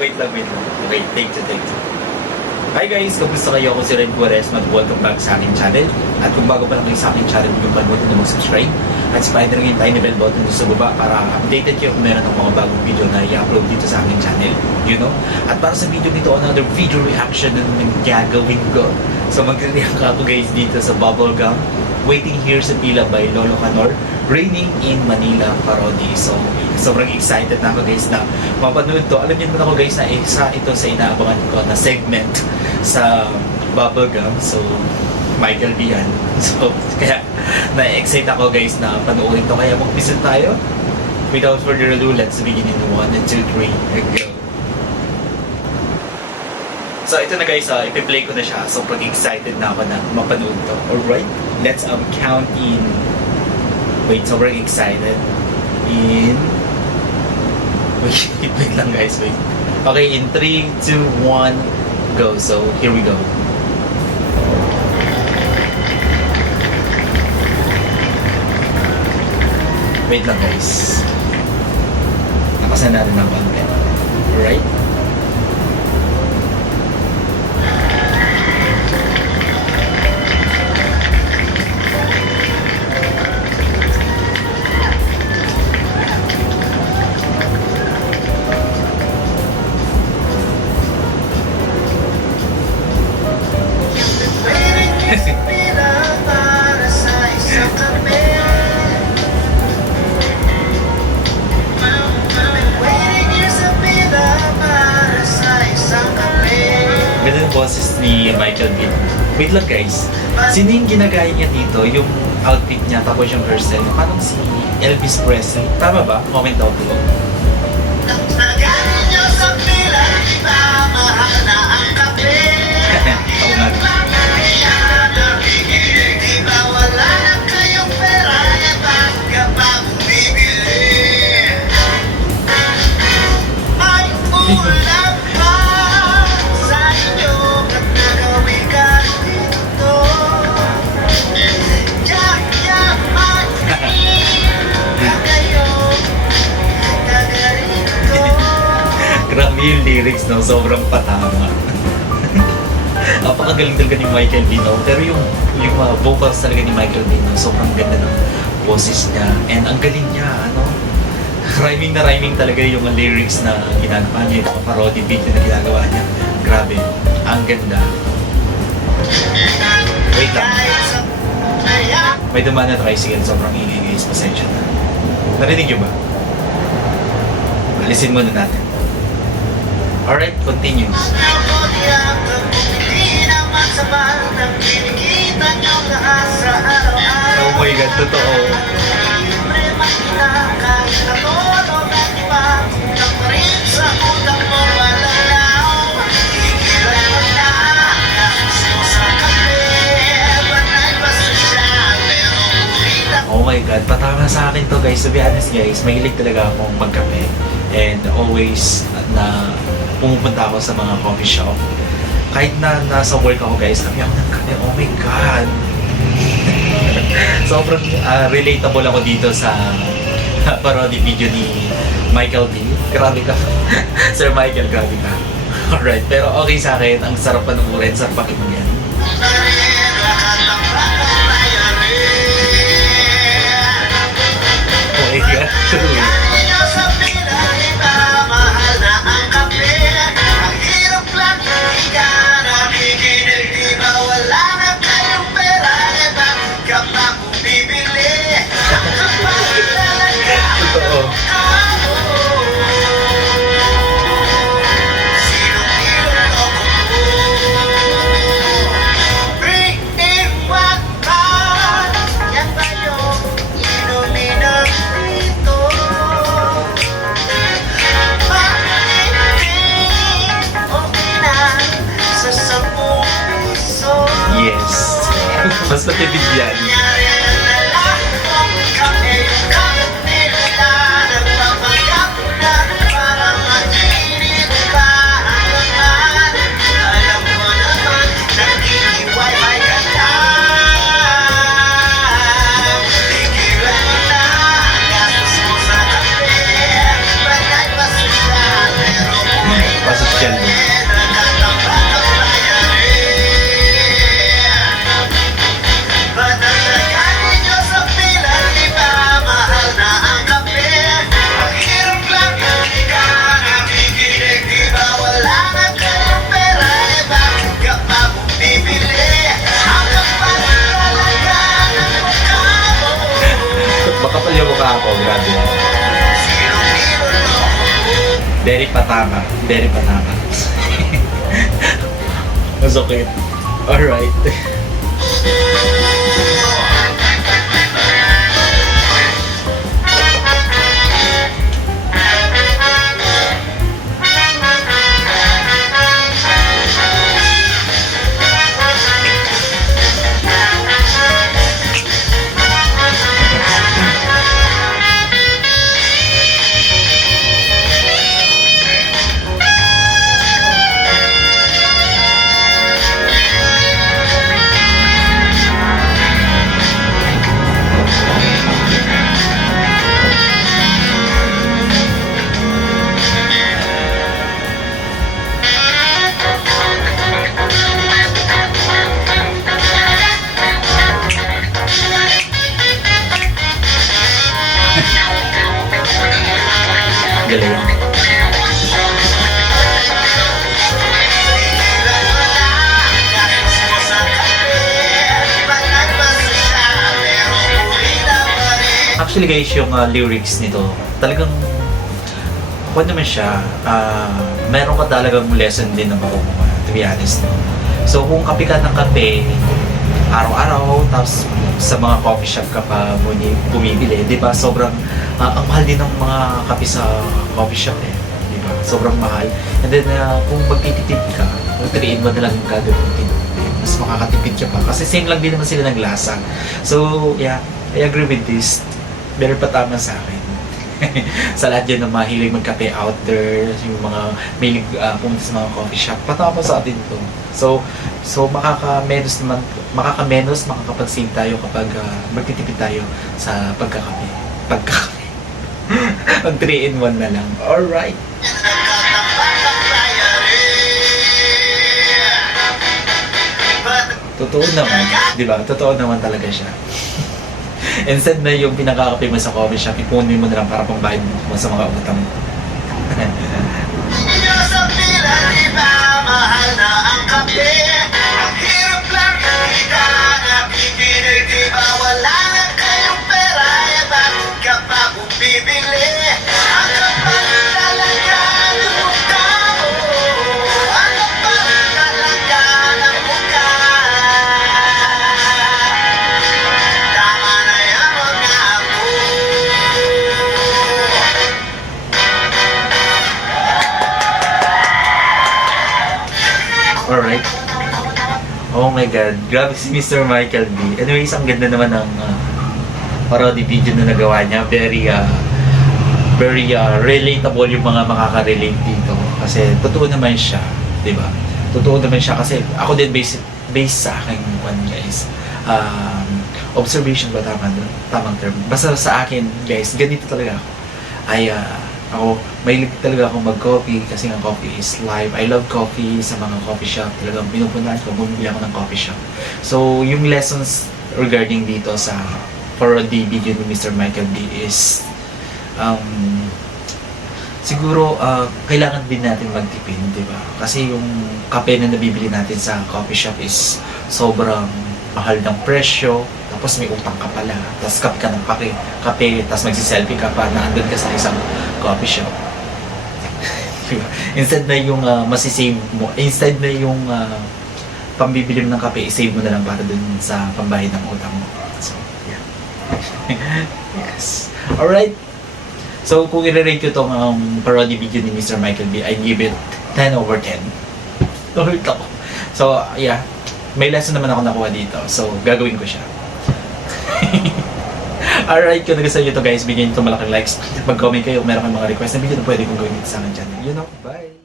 Wait lang. Okay, take two. Hi guys! Kamusta kayo? Ako si Ren Quaresma at welcome back sa aking channel. At kung bago pa lang kayo sa aking channel, huwag kalimutan na mag-subscribe. At spider ng tiny bell button doon sa baba para updated kayo kung meron ng mga bagong video na i-upload dito sa aking channel. You know? At para sa video nito, another video reaction na naman gagawin ko. So mag-react ako guys dito sa Bubblegum, Waiting Here sa Pila by Lolo Canor, Raining in Manila parody. So sobrang excited na ako guys na mapanood to. Alam niyo naman ako guys na isa ito sa inaabangan ko na segment sa Bubblegum. So Michael B. yan. So kaya na-excite ako guys na panoorin to. Kaya mag-visit tayo. Without further ado, let's begin in 1 and 2, 3, and go. So ito na guys, ipi-play ko na siya. Sobrang excited na ako na mapanood to. Alright, let's count in. Wait, sobrang excited. Wait lang guys, wait. Okay, in 3, 2, 1, go. So, here we go. Wait lang guys. Nakasan natin ng content. Alright? Ganda yung boses ni Michael B. Wait lang guys, sino yung ginagaya niya dito? Yung outfit niya tapos yung hairstyle niya? Parang si Elvis Presley. Tama ba? Comment down below. Grabe yung lyrics, no? Sobrang patama. Napakagaling talaga ni Michael B, no? Pero yung vocals talaga ni Michael B, no? Sobrang ganda ng boses niya. And ang galing niya, ano? Rhyming na rhyming talaga yung lyrics na ginagawa niya. Yung parody video na ginagawa niya. Grabe. Ang ganda. Wait lang. May dumaan na tricycle. Sobrang ingay guys. Pasensya na. Narinig niyo ba? Alisin muna natin. Alright, continue. Oh my God, totoo. Oh my God, patama sa akin to guys. To be honest guys, mahilig talaga akong magkape. And always na pumupunta ako sa mga coffee shop. Kahit na nasa work ako guys, kami ako ng kape. Oh my God! Sobrang relatable ako dito sa parody video ni Michael B. Grabe ka. Sir Michael, grabe ka. Alright, pero okay sa akin. Ang sarap panoorin, sarap pakinggan. Oh my God, true. Yes. Mas matipid yan. official mo. Makapal yung mukha ako, grabe. Very patama. Very patama. Masakit. Alright. Galing. Actually guys, yung lyrics nito, talagang ako naman siya, meron ka talagang lesson din na makukuha, to be honest. No? So kung kape ka ng kape, araw-araw, tapos sa mga coffee shop ka pa bumibili, di ba? Sobrang, ang mahal din ng mga kape sa coffee shop eh. Di ba? Sobrang mahal. And then, kung magtitipid ka, kung 3-in-1 na lang yung gagamitin, mas makakatipid ka pa. Kasi same lang din naman sila ng lasa. So, yeah, I agree with this. Pero patama sa akin. Sa lahat dyan na mahilig magkape out there, yung mga mahilig pumunta sa mga coffee shop, patama sa atin to. So makakapag-save tayo kapag magtitipid tayo sa pagkakape. Pag 3-in-1 na lang. Alright. Totoo naman, di ba? Totoo naman talaga siya. Instead na yung pinakakape mo sa coffee shop, ipunin mo na lang para pang bayad mo sa mga utang mo. Mahal na ang kape, ang hirap lang hindi ka nakikinig, di ba wala na kayong pera, eh bakit ka pa bumibili? Ang kapal talaga ng mukha mo, ang kapal talaga ng mukha. Tama na yan, mga ako. Alright. Oh my God. Grabe si Mr. Michael B. Anyways, ang ganda naman ng parody video na nagawa niya. Very relatable yung mga makaka-relate dito. Kasi totoo naman siya. Diba? Totoo naman siya kasi ako din based sa aking one guys. Observation ba tamang term? Basta sa akin guys, ganito talaga ako. Ako, mahilig talaga akong mag-coffee kasi ang coffee is life. I love coffee sa mga coffee shop. Talagang pinupuntahan ko, bumibili ako ng coffee shop. So, yung lessons regarding dito sa parody video ni Mr. Michael B is siguro kailangan din natin magtipid, di ba? Kasi yung kape na nabibili natin sa coffee shop is sobrang mahal ng presyo, tapos may utang ka pala, tapos kape ka ng kape, tapos magsiselfie ka pa na andun ka sa isang coffee shop. Instead na yung masisave mo, instead na yung pambibili mo ng kape, isave mo na lang para dun sa pambayad ng utang mo. So, yeah. Yes. Alright. So, kung i-rate ko itong parody video ni Mr. Michael B, I give it 10 over 10. Ulit ako. So, yeah. May lesson naman ako nakuha dito. So, gagawin ko siya. Alright, kung nagustuhan nyo ito guys, bigyan nyo ito malaking likes. Mag-comment kayo kung meron kayong mga request na video na pwede kong gawin dito sa akin channel. You know, bye!